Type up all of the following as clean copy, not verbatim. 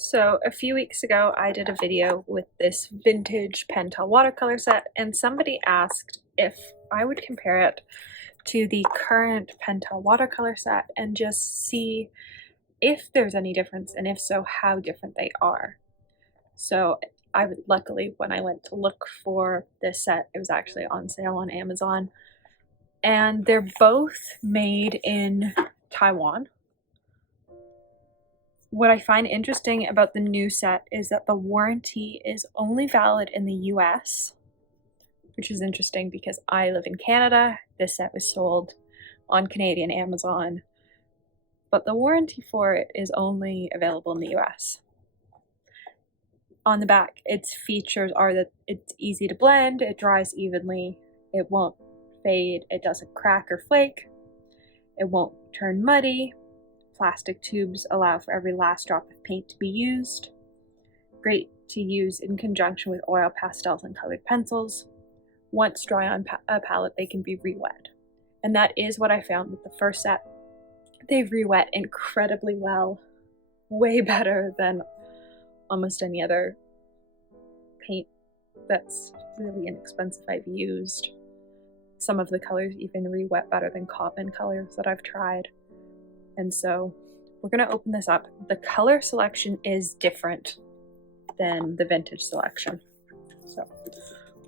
So a few weeks ago, I did a video with this vintage Pentel watercolor set, and somebody asked if I would compare it to the current Pentel watercolor set and just see if there's any difference, and if so, how different they are. So luckily, when I went to look for this set, it was actually on sale on Amazon, and they're both made in Taiwan. What I find interesting about the new set is that the warranty is only valid in the US, which is interesting because I live in Canada. This set was sold on Canadian Amazon, but the warranty for it is only available in the US. On the back, its features are that it's easy to blend, it dries evenly, it won't fade, it doesn't crack or flake, it won't turn muddy. Plastic tubes allow for every last drop of paint to be used. Great to use in conjunction with oil, pastels, and colored pencils. Once dry on a palette, they can be re-wet. And that is what I found with the first set. They've re-wet incredibly well. Way better than almost any other paint that's really inexpensive I've used. Some of the colors even re-wet better than common colors that I've tried. And so we're going to open this up. The color selection is different than the vintage selection. So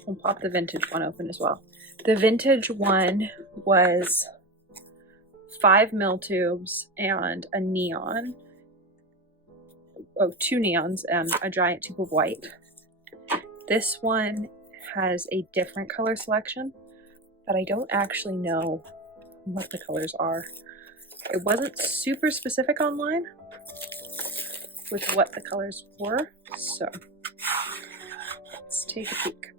we'll pop the vintage one open as well. The vintage one was 5mm tubes and a neon. Oh, 2 neons and a giant tube of white. This one has a different color selection, but I don't actually know what the colors are. It wasn't super specific online with what the colors were, so let's take a peek.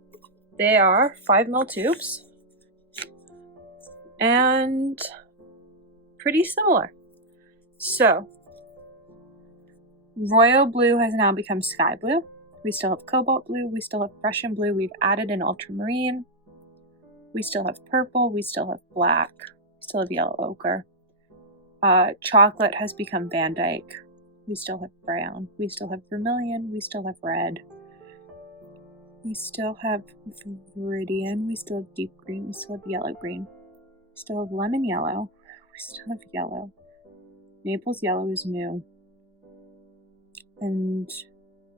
They are 5mm tubes and pretty similar. So Royal Blue has now become Sky Blue. We still have Cobalt Blue, we still have Prussian Blue, we've added an Ultramarine, we still have Purple, we still have Black, we still have Yellow Ochre. Chocolate has become Vandyke. We still have Brown. We still have Vermilion. We still have Red. We still have Viridian. We still have Deep Green. We still have Yellow Green. We still have Lemon Yellow. We still have Yellow. Naples Yellow is new. And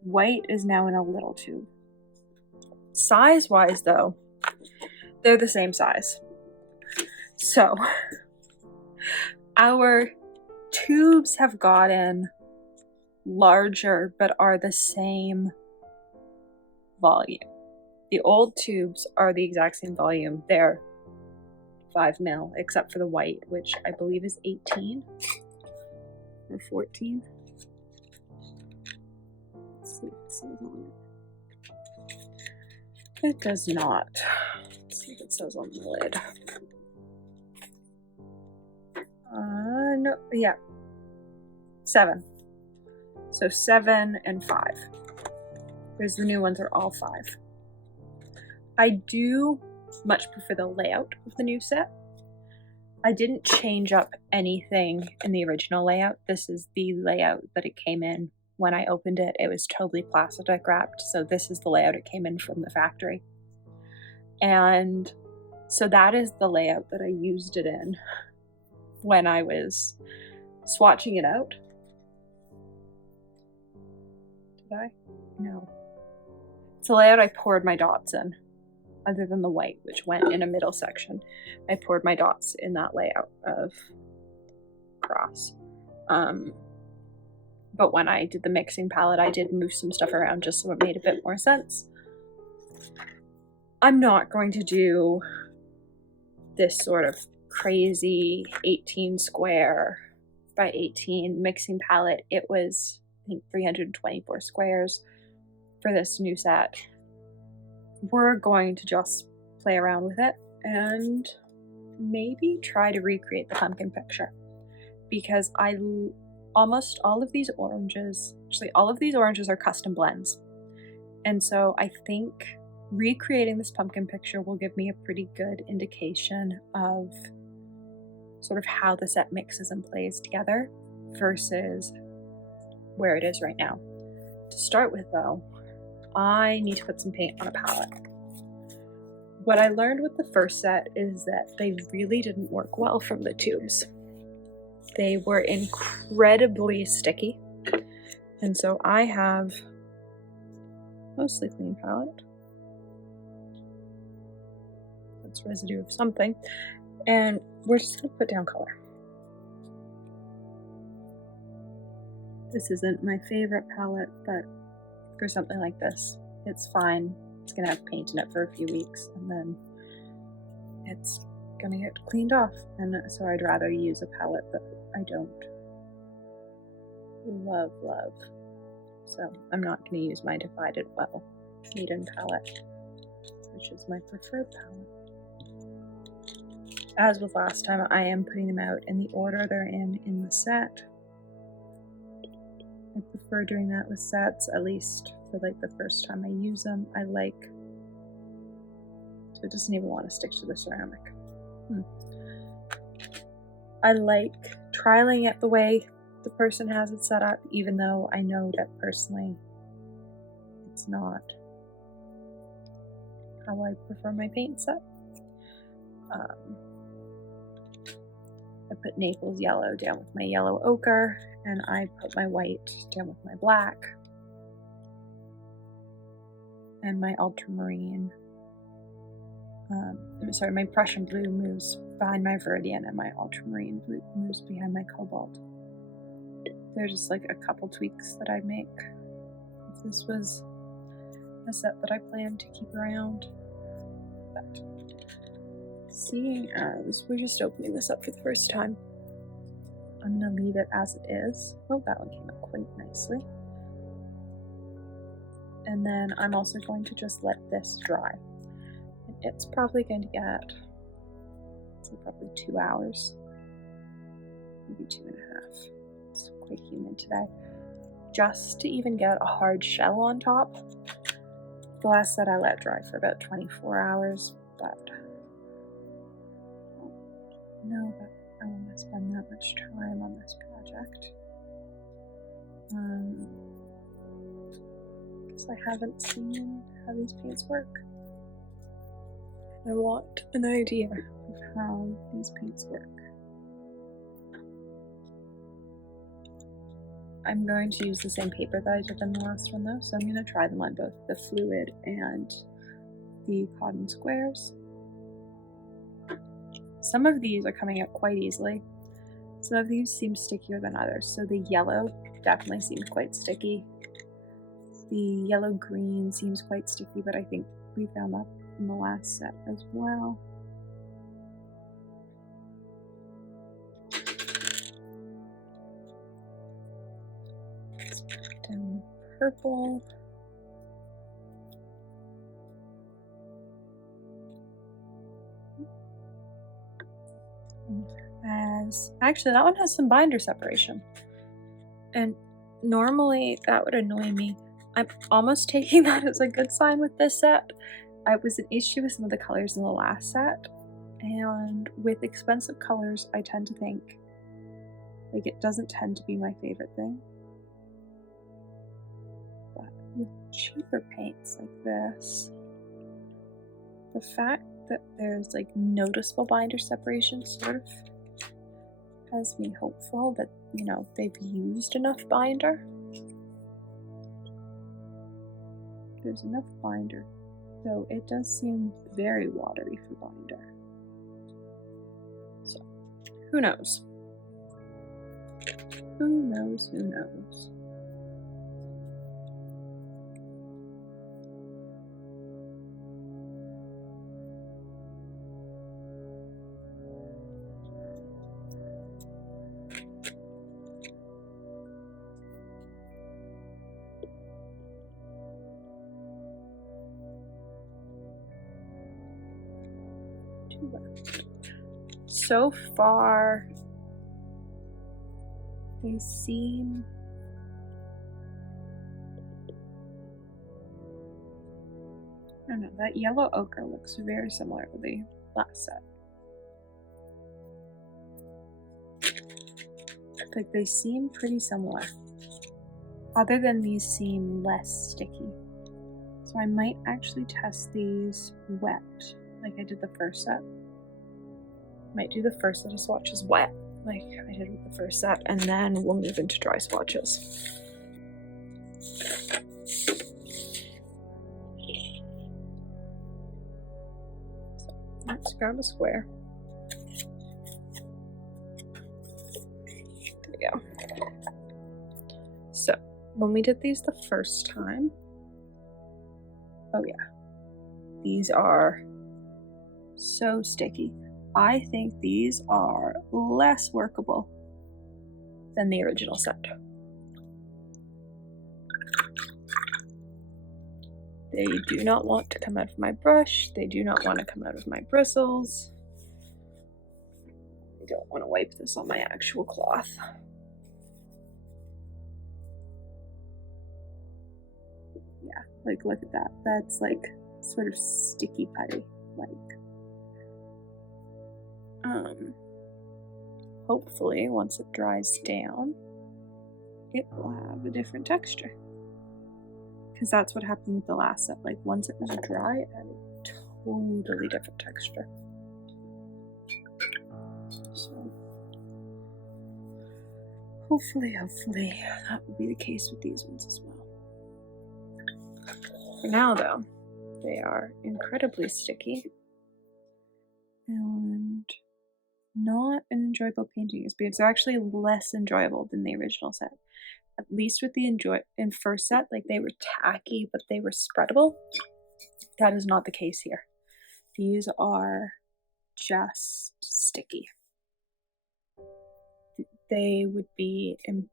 White is now in a little tube. Size-wise, though, they're the same size. So our tubes have gotten larger but are the same volume. The old tubes are the exact same volume. They're 5mm, except for the white, which I believe is 18 or 14. Let's see if it says on it. It does not. Let's see if it says on the lid. No, yeah, 7. So 7 and 5. Whereas the new ones are all 5. I do much prefer the layout of the new set. I didn't change up anything in the original layout. This is the layout that it came in when I opened it. It was totally plastic wrapped, so this is the layout it came in from the factory. And so that is the layout that I used it in when I was swatching it out. Did I? No. It's the layout I poured my dots in, other than the white, which went in a middle section. I poured my dots in that layout of cross. But when I did the mixing palette, I did move some stuff around just so it made a bit more sense. I'm not going to do this sort of crazy 18 square by 18 mixing palette. It was, I think, 324 squares for this new set. We're going to just play around with it and maybe try to recreate the pumpkin picture, because almost all of these oranges, actually all of these oranges are custom blends, and so I think recreating this pumpkin picture will give me a pretty good indication of sort of how the set mixes and plays together versus where it is right now. To start with though, I need to put some paint on a palette. What I learned with the first set is that they really didn't work well from the tubes. They were incredibly sticky. And so I have mostly clean palette. That's residue of something. And we're just gonna put down color. This isn't my favorite palette, but for something like this, it's fine. It's gonna have paint in it for a few weeks and then it's gonna get cleaned off. And so I'd rather use a palette that I don't love. So I'm not gonna use my Divided Well Maiden palette, which is my preferred palette. As with last time, I am putting them out in the order they're in the set. I prefer doing that with sets, at least for like the first time I use them. I like, so it doesn't even want to stick to the ceramic. I like trialing it the way the person has it set up, even though I know that personally it's not how I prefer my paint set. I put Naples Yellow down with my yellow ochre, and I put my white down with my black, and my ultramarine. My Prussian Blue moves behind my Viridian, and my ultramarine blue moves behind my Cobalt. They're just like a couple tweaks that I'd make if this was a set that I planned to keep around. But seeing as we're just opening this up for the first time, I'm going to leave it as it is. Oh, that one came out quite nicely. And then I'm also going to just let this dry. And it's probably going to get, probably 2 hours, maybe 2.5. It's quite humid today. Just to even get a hard shell on top. The last set I let dry for about 24 hours, but no, but I don't want to spend that much time on this project. Because I haven't seen how these paints work. I want an idea of how these paints work. I'm going to use the same paper that I did in the last one though, so I'm going to try them on both the fluid and the cotton squares. Some of these are coming out quite easily. Some of these seem stickier than others. So the yellow definitely seems quite sticky. The yellow-green seems quite sticky, but I think we found that in the last set as well. Let's put down purple. Actually, that one has some binder separation, and normally that would annoy me. I'm almost taking that as a good sign with this set. I was an issue with some of the colors in the last set, and with expensive colors I tend to think like it doesn't tend to be my favorite thing, but with cheaper paints like this, the fact that there's like noticeable binder separation sort of has me hopeful that, you know, they've used enough binder. There's enough binder, though it does seem very watery for binder. So, who knows? Who knows, who knows? So far, they seem I don't know, that yellow ochre looks very similar to the last set. Like they seem pretty similar. other than these seem less sticky. So I might actually test these wet, like I did the first set. Might do the first set of swatches wet, like I did with the first set, and then we'll move into dry swatches. So let's grab a square. There we go. So when we did these the first time, oh yeah, these are so sticky. I think these are less workable than the original set. They do not want to come out of my brush. They do not want to come out of my bristles. I don't want to wipe this on my actual cloth. Yeah, like look at that. That's like sort of sticky putty, like. Hopefully once it dries down, it will have a different texture. Because that's what happened with the last set. Like once it was dry, it had a totally different texture. So hopefully that will be the case with these ones as well. For now though, they are incredibly sticky and not an enjoyable painting experience. They're actually less enjoyable than the original set. At least with the in first set, like they were tacky, but they were spreadable. That is not the case here. These are just sticky. They would be, in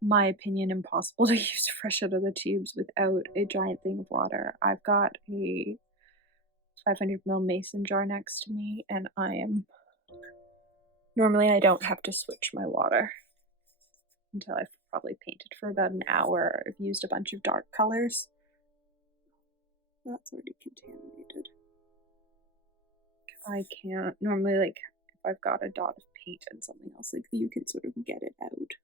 my opinion, impossible to use fresh out of the tubes without a giant thing of water. I've got a 500ml mason jar next to me, and normally I don't have to switch my water until I've probably painted for about an hour. I've used a bunch of dark colors. That's already contaminated. I can't, normally like if I've got a dot of paint and something else, like you can sort of get it out.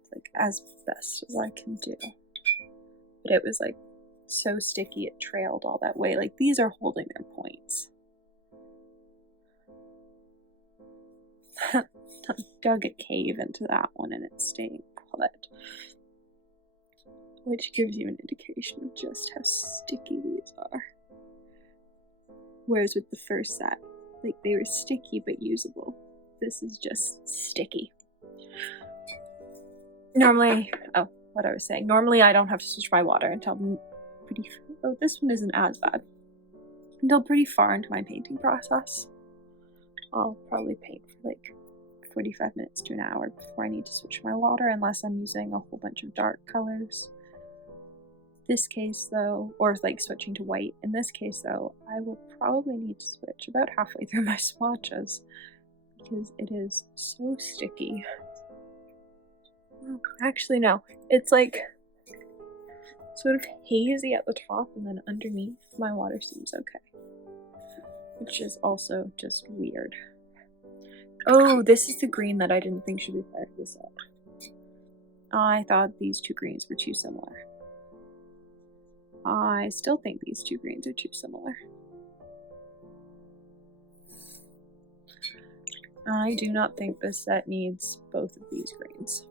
It's like as best as I can do. But it was like so sticky it trailed all that way. Like these are holding their points. Dug a cave into that one and it's staying put, which gives you an indication of just how sticky these are. Whereas with the first set, like they were sticky but usable. This is just sticky. Normally, what I was saying, normally I don't have to switch my water until this one isn't as bad. Until pretty far into my painting process. I'll probably paint for like 45 minutes to an hour before I need to switch my water, unless I'm using a whole bunch of dark colors. This case though, or like switching to white, in this case though, I will probably need to switch about halfway through my swatches because it is so sticky. Actually no, it's like sort of hazy at the top and then underneath my water seems okay. Which is also just weird. Oh, this is the green that I didn't think should be part of the set. I thought these two greens were too similar. I still think these two greens are too similar. I do not think this set needs both of these greens.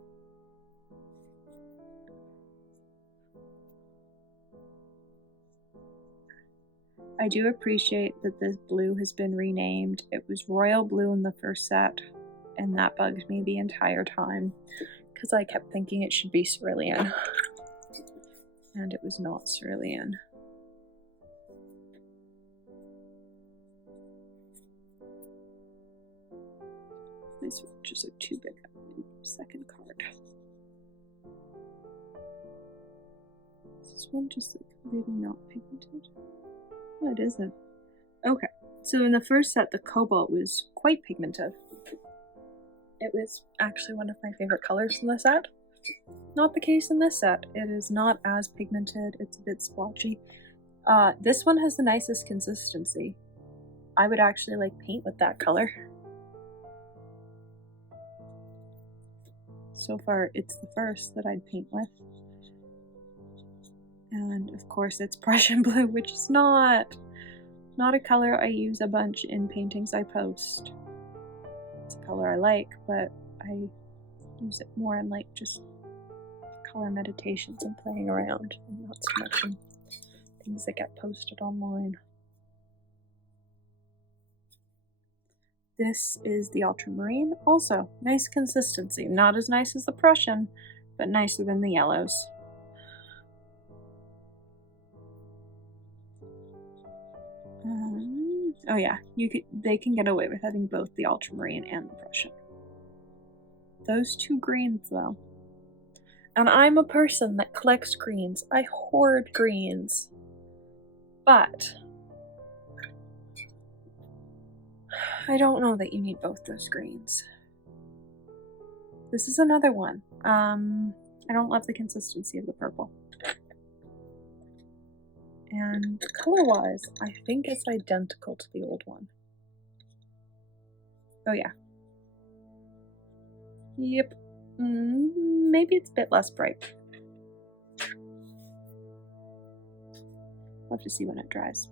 I do appreciate that this blue has been renamed. It was Royal Blue in the first set, and that bugged me the entire time because I kept thinking it should be cerulean, and it was not cerulean. These swatches are too big on the second card. Is this one just like really not pigmented? No, it isn't. Okay, so in the first set, the Cobalt was quite pigmented. It was actually one of my favorite colors in the set. Not the case in this set. It is not as pigmented. It's a bit splotchy. This one has the nicest consistency. I would actually like paint with that color. so far it's the first that I'd paint with. And of course it's Prussian Blue, which is not a color I use a bunch in paintings I post. It's a color I like, but I use it more in like just color meditations and playing around, and not so much in things that get posted online. This is the Ultramarine. Also, nice consistency. Not as nice as the Prussian, but nicer than the yellows. Oh yeah, they can get away with having both the Ultramarine and the Prussian. Those two greens though. And I'm a person that collects greens. I hoard greens. But I don't know that you need both those greens. This is another one. I don't love the consistency of the purple. And color-wise, I think it's identical to the old one. Oh yeah. Yep. Maybe it's a bit less bright. I'll have to see when it dries.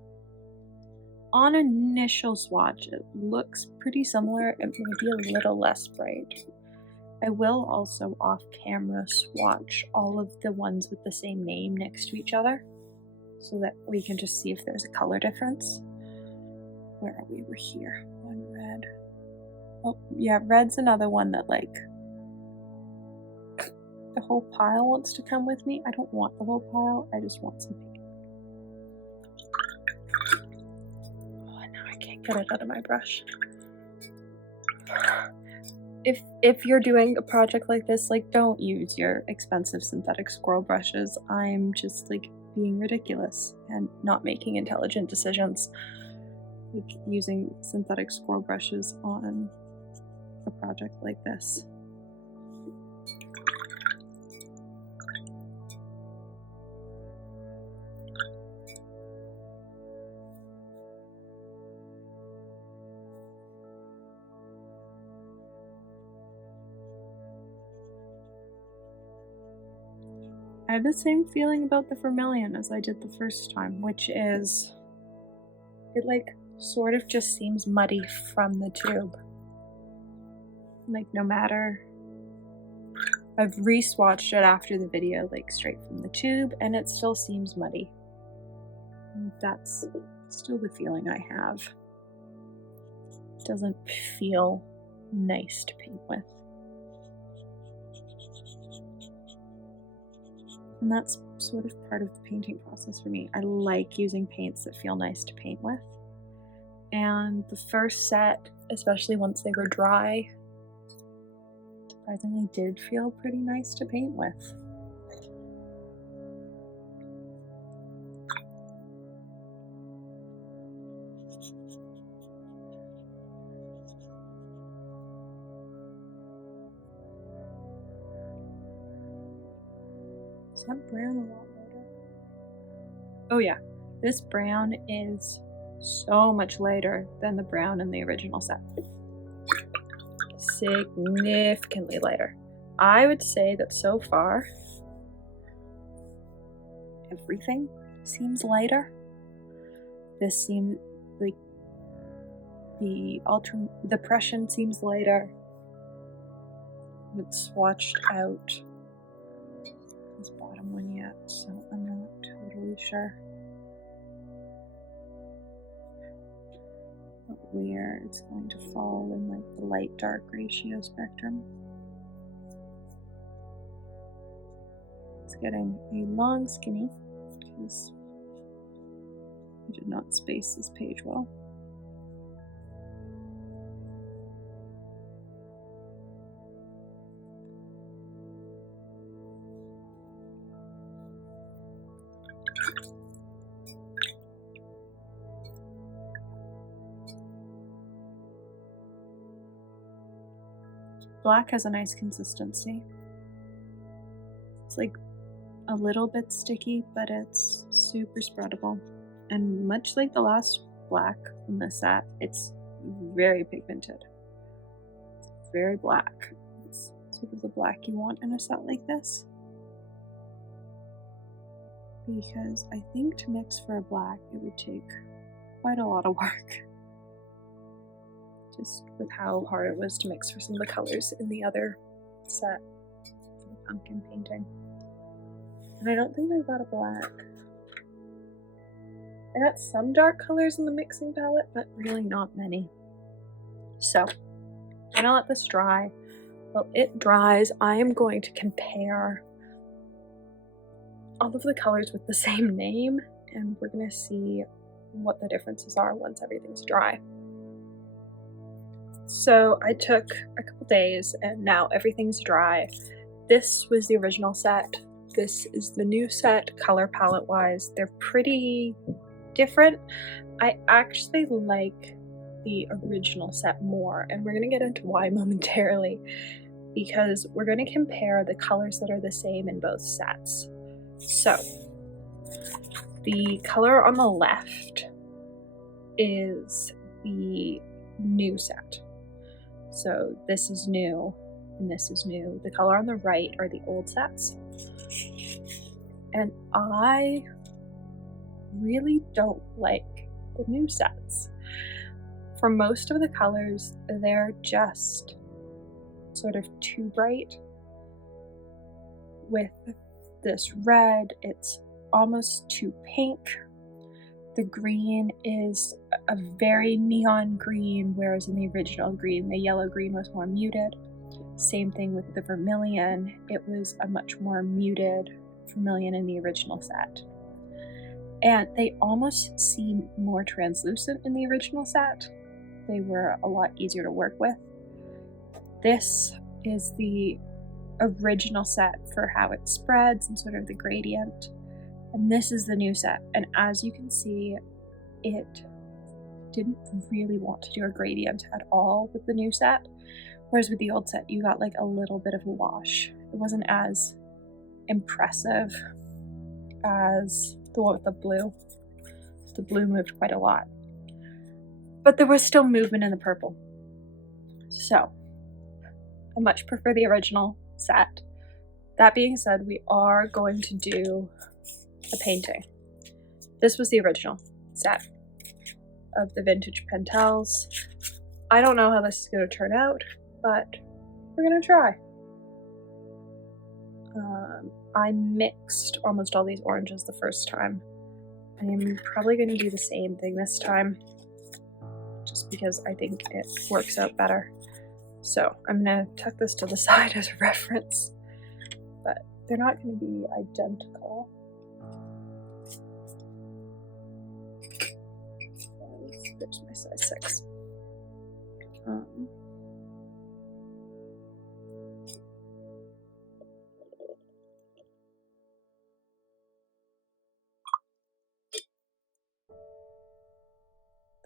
On initial swatch, it looks pretty similar. It may be a little less bright. I will also off-camera swatch all of the ones with the same name next to each other, so that we can just see if there's a color difference. Where are we? We're here. One red. Oh, yeah, red's another one that, like, the whole pile wants to come with me. I don't want the whole pile, I just want some paint. Oh, now I can't get it out of my brush. If you're doing a project like this, like, don't use your expensive synthetic squirrel brushes. I'm just, like, being ridiculous and not making intelligent decisions, like using synthetic squirrel brushes on a project like this. I have the same feeling about the Vermilion as I did the first time, which is, it like sort of just seems muddy from the tube. Like no matter, I've re-swatched it after the video, like straight from the tube, and it still seems muddy. And that's still the feeling I have. It doesn't feel nice to paint with. And that's sort of part of the painting process for me. I like using paints that feel nice to paint with. And the first set, especially once they were dry, surprisingly did feel pretty nice to paint with. Is that brown a lot lighter? Oh yeah, this brown is so much lighter than the brown in the original set. Significantly lighter. I would say that so far, everything seems lighter. This seems like the Prussian seems lighter. I haven't swatched out this bottom one yet, so I'm not totally sure. But where it's going to fall in like the light-dark ratio spectrum. It's getting a long skinny because I did not space this page well. Black has a nice consistency. It's like a little bit sticky, but it's super spreadable. And much like the last black in the set, it's very pigmented. It's very black. It's sort of the black you want in a set like this. Because I think to mix for a black, it would take quite a lot of work. Just with how hard it was to mix for some of the colors in the other set for the pumpkin painting. And I don't think I got a black. I got some dark colors in the mixing palette, but really not many. So, I'm gonna let this dry. While it dries, I am going to compare all of the colors with the same name, and we're gonna see what the differences are once everything's dry. So I took a couple days and now everything's dry. This was the original set. This is the new set, color palette wise. They're pretty different. I actually like the original set more, and we're gonna get into why momentarily, because we're gonna compare the colors that are the same in both sets. So the color on the left is the new set. So this is new and this is new. The color on the right are the old sets. And I really don't like the new sets. For most of the colors, they're just sort of too bright. With this red, it's almost too pink. The green is a very neon green, whereas in the original green, the yellow green was more muted. Same thing with the vermilion. It was a much more muted vermilion in the original set. And they almost seem more translucent in the original set. They were a lot easier to work with. This is the original set for how it spreads and sort of the gradient. And this is the new set. And as you can see, it didn't really want to do a gradient at all with the new set. Whereas with the old set, you got like a little bit of a wash. It wasn't as impressive as the one with the blue. The blue moved quite a lot. But there was still movement in the purple. So, I much prefer the original set. That being said, we are going to do a painting. This was the original set of the vintage Pentels. I don't know how this is going to turn out, but we're going to try. I mixed almost all these oranges the first time. I'm probably going to do the same thing this time, just because I think it works out better. So I'm going to tuck this to the side as a reference, but they're not going to be identical. There's my size 6.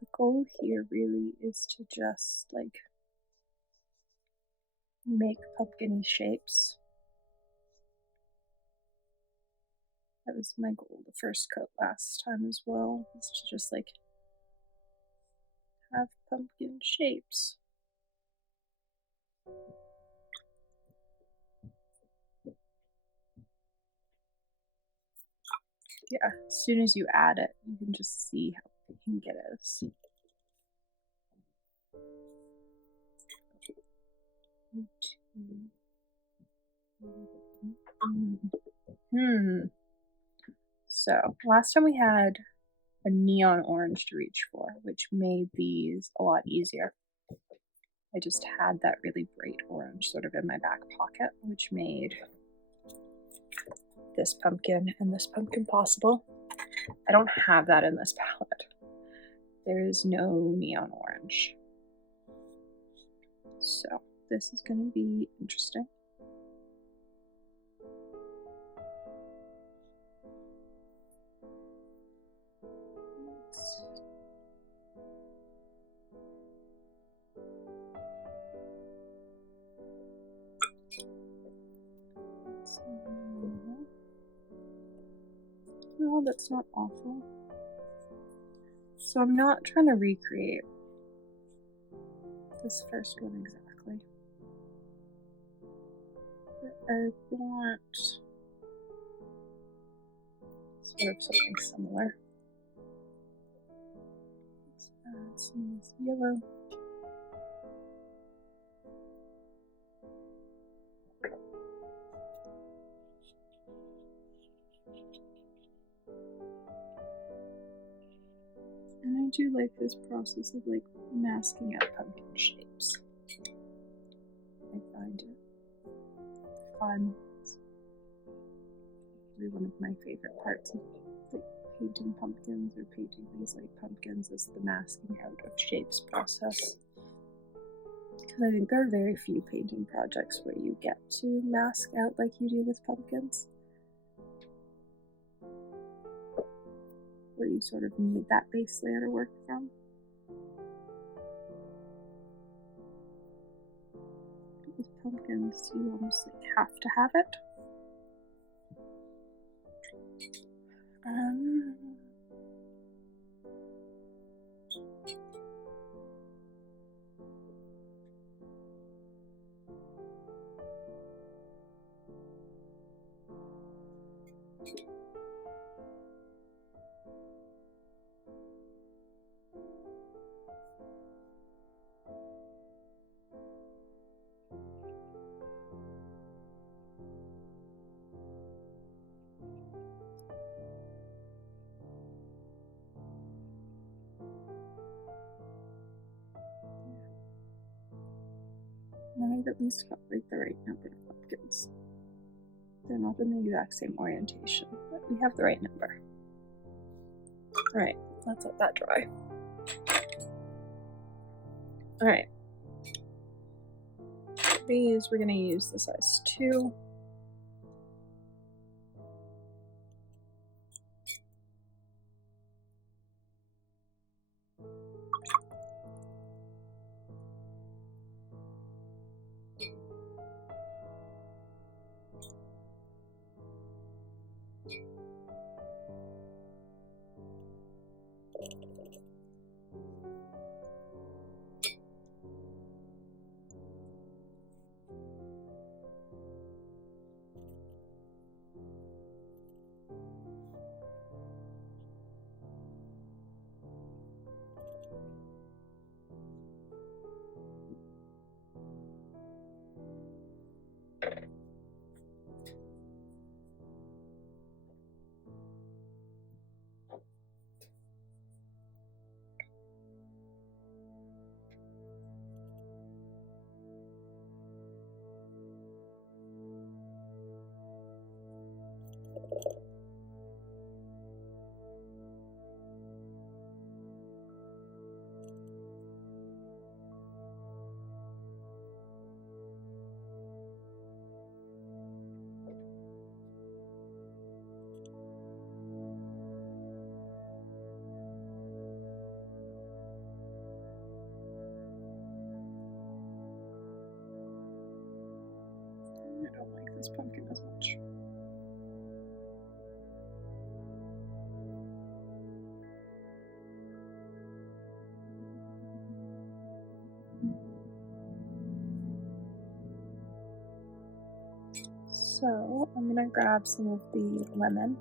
The goal here really is to just like make pumpkin-y shapes. That was my goal the first coat last time as well, is to just like have pumpkin shapes. Yeah, as soon as you add it, you can just see how pink it is. So, last time we had a neon orange to reach for, which made these a lot easier. I just had that really bright orange sort of in my back pocket, which made this pumpkin and this pumpkin possible. I don't have that in this palette. There is no neon orange. So this is going to be interesting. No, that's not awful. So I'm not trying to recreate this first one exactly. I want sort of something similar. Let's add some of this yellow. And I do like this process of like masking out pumpkin shapes. I find it fun. It's really one of my favorite parts of like painting pumpkins or painting these like pumpkins is the masking out of shapes process. Because I think there are very few painting projects where you get to mask out like you do with pumpkins. Where you sort of need that base layer to work from. But with pumpkins, you almost like have to have it. Now I've at least got like the right number of pumpkins. They're not in the exact same orientation, but we have the right number. Alright, let's let that dry. Alright. These we're going to use the size 2. I don't like this pumpkin as much. So I'm gonna grab some of the lemon.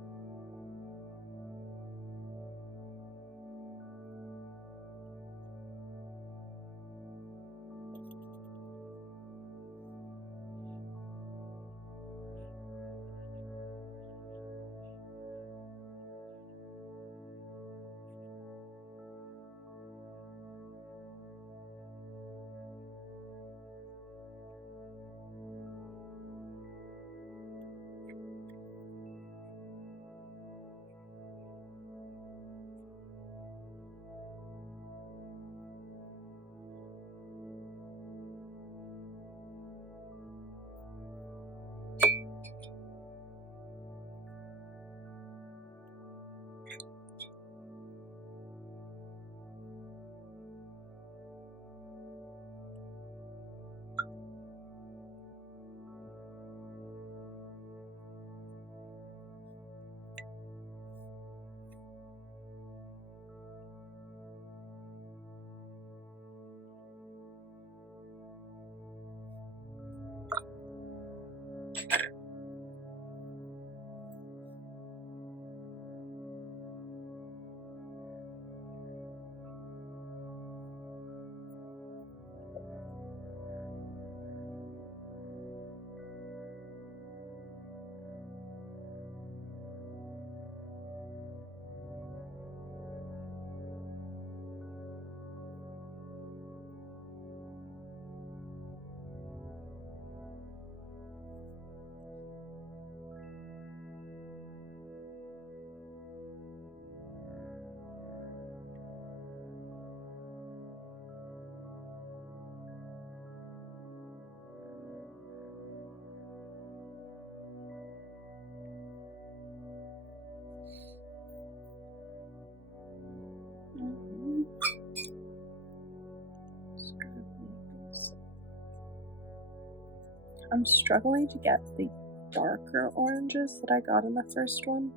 I'm struggling to get the darker oranges that I got in the first one.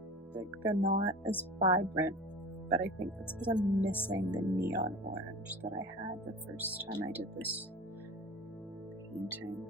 They're not as vibrant, but I think that's because I'm missing the neon orange that I had the first time I did this painting.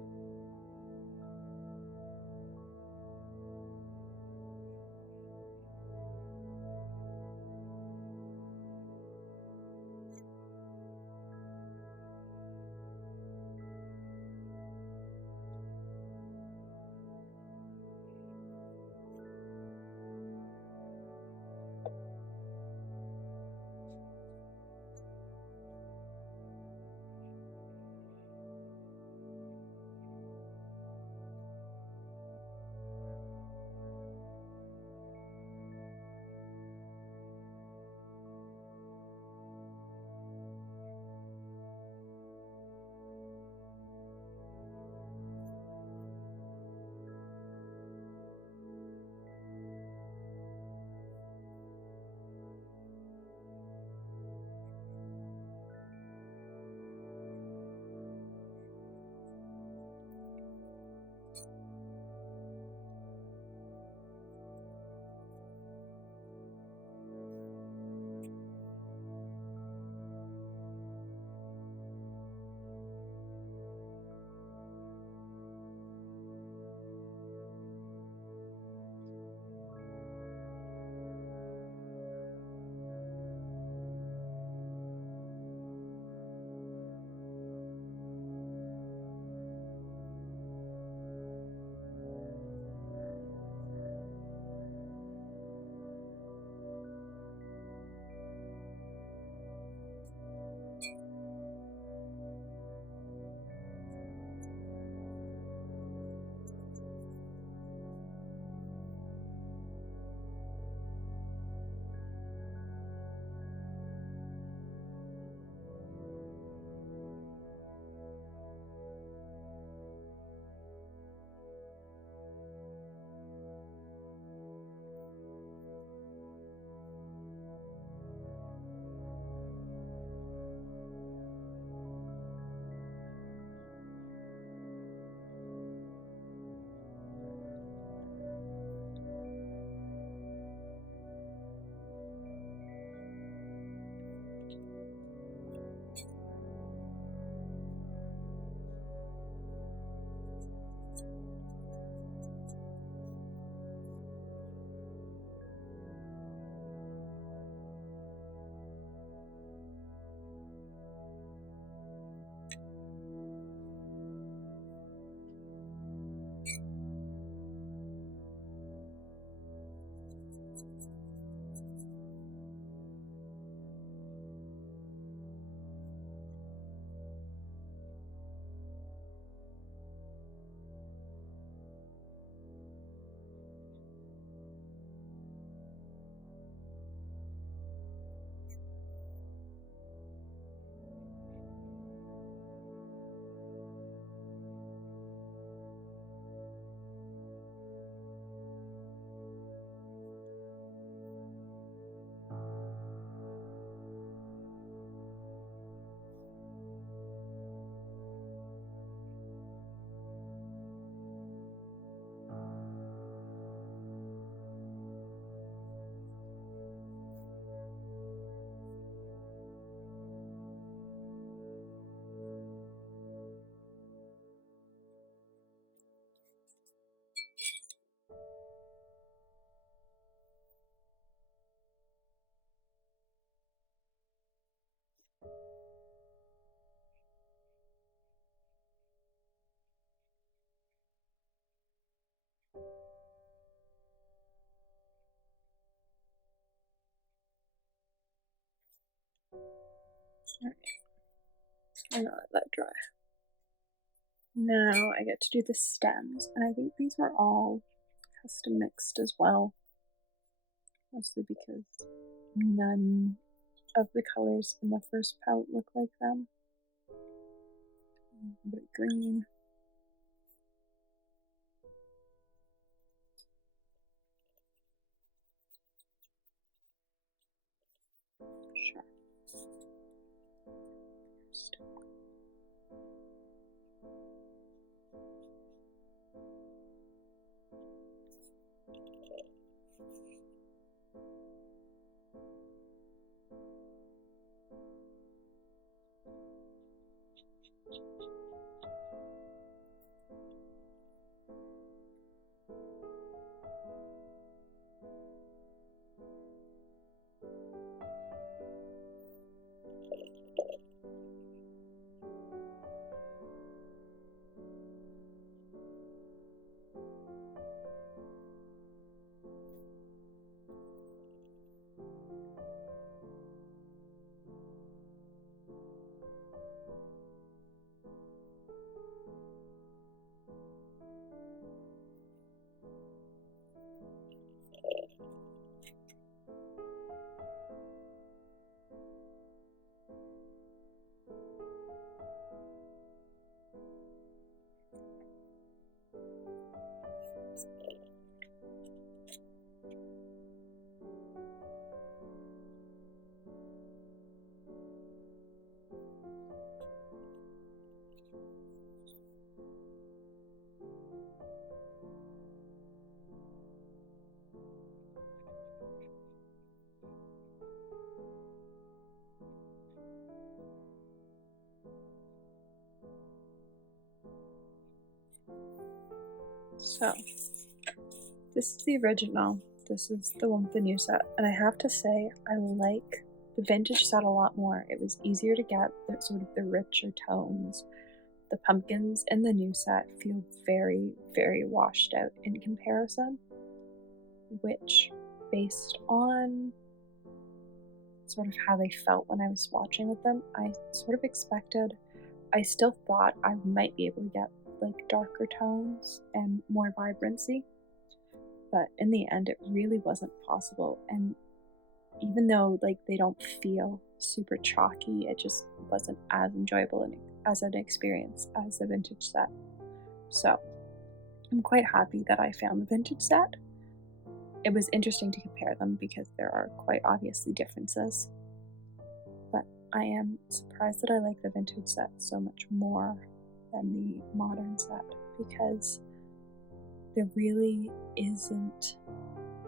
Alright, I'm gonna let that dry. Now I get to do the stems, and I think these were all custom mixed as well, mostly because none of the colors in the first palette look like them. A bit of green. Sure. So this is the original. This is the one with the new set, and I have to say I like the vintage set a lot more. It was easier to get the sort of the richer tones. The pumpkins in the new set feel very, very washed out in comparison, which, based on sort of how they felt when I was swatching with them, I sort of expected, I still thought I might be able to get like darker tones and more vibrancy, but in the end it really wasn't possible. And even though like they don't feel super chalky, it just wasn't as enjoyable as an experience as the vintage set. So I'm quite happy that I found the vintage set. It was interesting to compare them because there are quite obviously differences, but I am surprised that I like the vintage set so much more than the modern set, because there really isn't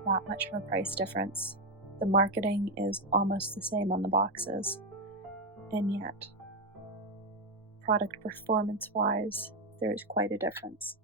that much of a price difference. The marketing is almost the same on the boxes, and yet product performance wise there is quite a difference.